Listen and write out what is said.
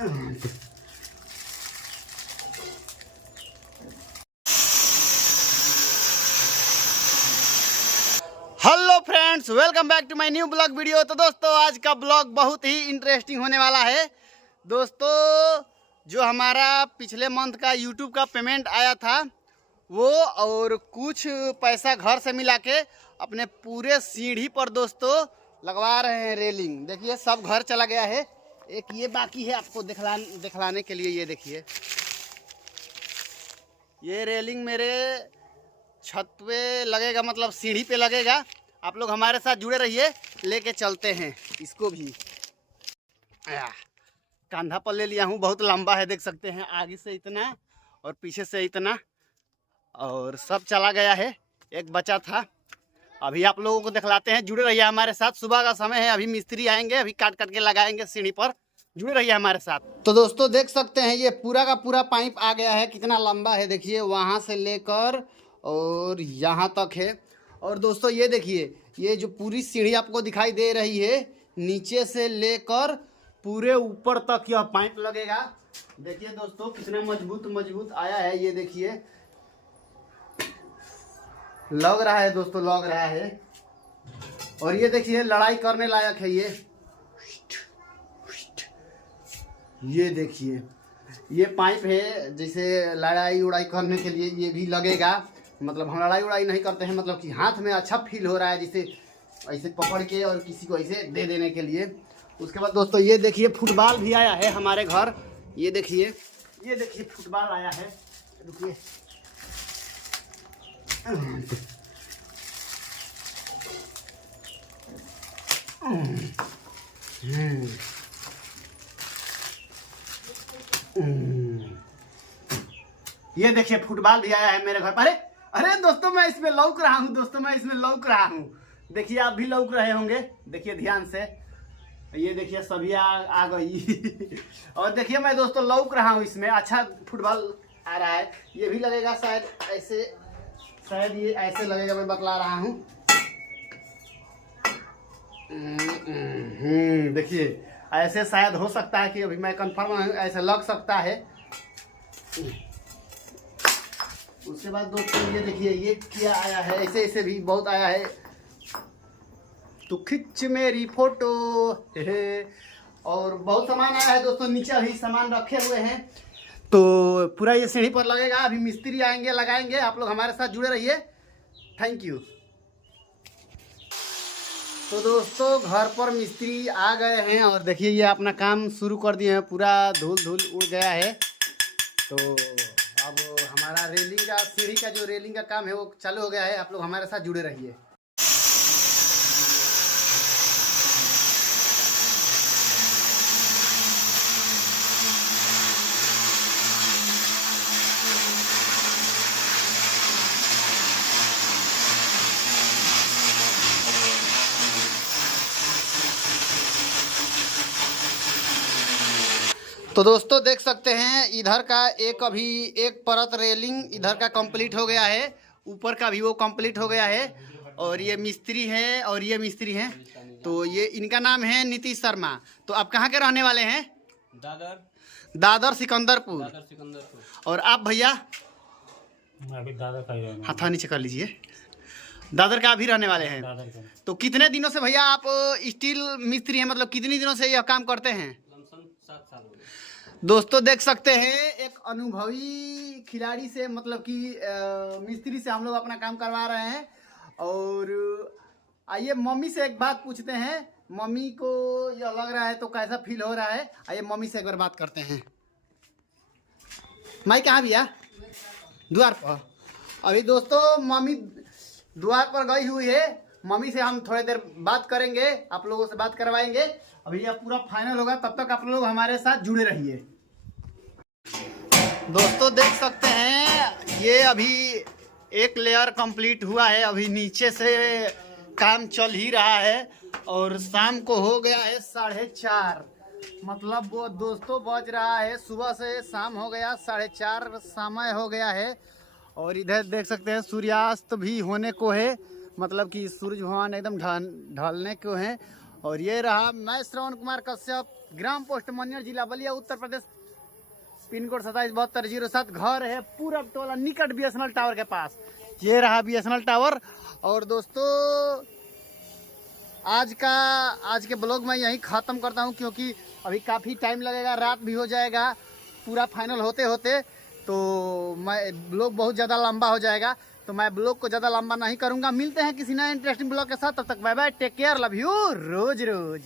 Hello friends, welcome back to my new blog video. तो दोस्तों, आज का ब्लॉग बहुत ही इंटरेस्टिंग होने वाला है। दोस्तों, जो हमारा पिछले मंथ का यूट्यूब का पेमेंट आया था वो, और कुछ पैसा घर से मिला के अपने पूरे सीढ़ी पर दोस्तों लगवा रहे हैं रेलिंग। देखिए, सब घर चला गया है। एक ये बाकी है आपको दिखलाने के लिए। ये देखिए, ये रेलिंग मेरे छत पे लगेगा, मतलब सीढ़ी पे लगेगा। आप लोग हमारे साथ जुड़े रहिए, लेके चलते हैं इसको भी। कंधा पर ले लिया हूँ, बहुत लंबा है, देख सकते हैं। आगे से इतना और पीछे से इतना, और सब चला गया है, एक बचा था। अभी आप लोगों को दिखलाते हैं, जुड़े रहिए हमारे साथ। सुबह का समय है, अभी मिस्त्री आएंगे, अभी काट काट के लगाएंगे सीढ़ी पर। जुड़े रहिए हमारे साथ। तो दोस्तों, देख सकते हैं ये पूरा का पूरा पाइप आ गया है। कितना लंबा है देखिए, वहाँ से लेकर और यहाँ तक है। और दोस्तों ये देखिए, ये जो पूरी सीढ़ी आपको दिखाई दे रही है, नीचे से लेकर पूरे ऊपर तक यह पाइप लगेगा। देखिए दोस्तों, कितना मजबूत आया है। ये देखिए, लग रहा है दोस्तों, लग रहा है। और ये देखिए, लड़ाई करने लायक है ये देखिए, ये पाइप है, जैसे लड़ाई उड़ाई करने के लिए ये भी लगेगा। मतलब हम लड़ाई उड़ाई नहीं करते हैं, मतलब कि हाथ में अच्छा फील हो रहा है, जैसे ऐसे पकड़ के और किसी को ऐसे दे देने के लिए। उसके बाद दोस्तों ये देखिए, फुटबॉल भी आया है हमारे घर। ये देखिए फुटबॉल आया है। रुकिए, ये देखिए, फुटबॉल भी आया है मेरे घर पर। अरे दोस्तों, मैं इसमें लौक रहा हूँ। देखिए, आप भी लौक रहे होंगे, देखिए ध्यान से। ये देखिए, सभी आ गई। और देखिए, मैं दोस्तों लौक रहा हूँ इसमें। अच्छा फुटबॉल आ रहा है। ये भी लगेगा शायद ऐसे, शायद ये ऐसे लगेगा, मैं बतला रहा हूँ। देखिए, ऐसे शायद हो सकता है, कि अभी मैं कंफर्म हूँ, ऐसे लग सकता है। उसके बाद दोस्तों ये देखिए, ये क्या आया है, ऐसे भी बहुत आया है। तो खिंच मेरी फोटो और बहुत सामान आया है दोस्तों। नीचे भी सामान रखे हुए हैं। तो पूरा ये सीढ़ी पर लगेगा। अभी मिस्त्री आएंगे, लगाएंगे। आप लोग हमारे साथ जुड़े रहिए। Thank you. तो दोस्तों, घर पर मिस्त्री आ गए हैं और देखिए, ये अपना काम शुरू कर दिए हैं। पूरा धूल उड़ गया है। तो अब हमारा रेलिंग का, सीढ़ी का जो रेलिंग का काम है वो चालू हो गया है। आप लोग हमारे साथ जुड़े रहिए। तो दोस्तों देख सकते हैं, इधर का अभी एक परत रेलिंग इधर का कंप्लीट हो गया है। ऊपर का भी वो कंप्लीट हो गया है। और ये मिस्त्री है और ये मिस्त्री हैं। तो ये इनका नाम है नीतीश शर्मा। तो आप कहाँ के रहने वाले हैं? दादर सिकंदरपुर। और आप भैया? दादर का। हाथा नीचे कर लीजिए। दादर का भी रहने वाले हैं। तो कितने दिनों से भैया आप स्टील मिस्त्री हैं, मतलब कितने दिनों से यह काम करते हैं? 7 साल। दोस्तों देख सकते हैं, एक अनुभवी खिलाड़ी से, मतलब कि मिस्त्री से हम लोग अपना काम करवा रहे हैं। और आइए मम्मी से एक बात पूछते हैं। मम्मी को यह लग रहा है तो कैसा फील हो रहा है? आइए मम्मी से एक बार बात करते हैं। माई कहाँ भैया? द्वार पर। अभी दोस्तों मम्मी द्वार पर गई हुई है। मम्मी से हम थोड़ी देर बात करेंगे, आप लोगों से बात करवाएंगे। अभी यह पूरा फाइनल होगा, तब तक आप लोग हमारे साथ जुड़े रहिए। दोस्तों देख सकते हैं, ये अभी एक लेयर कंप्लीट हुआ है। अभी नीचे से काम चल ही रहा है। और शाम को हो गया है 4:30, मतलब वो दोस्तों बज रहा है, सुबह से शाम हो गया, 4:30 समय हो गया है। और इधर देख सकते हैं, सूर्यास्त भी होने को है, मतलब कि सूरज भगवान एकदम ढलने को है। और ये रहा, मैं श्रवण कुमार कश्यप। ग्राम पोस्ट मनियर, जिला बलिया, उत्तर प्रदेश, पिन कोड 277207। घर है पूरब टोला, निकट BSNL टावर के पास। ये रहा BSNL टावर। और दोस्तों आज के ब्लॉग मैं यहीं ख़त्म करता हूँ, क्योंकि अभी काफ़ी टाइम लगेगा, रात भी हो जाएगा पूरा फाइनल होते होते, तो मैं ब्लॉग बहुत ज़्यादा लंबा हो जाएगा, तो मैं ब्लॉग को ज़्यादा लंबा नहीं करूँगा। मिलते हैं किसी नए इंटरेस्टिंग ब्लॉग के साथ, तब तक bye bye, take care, love you, रोज रोज।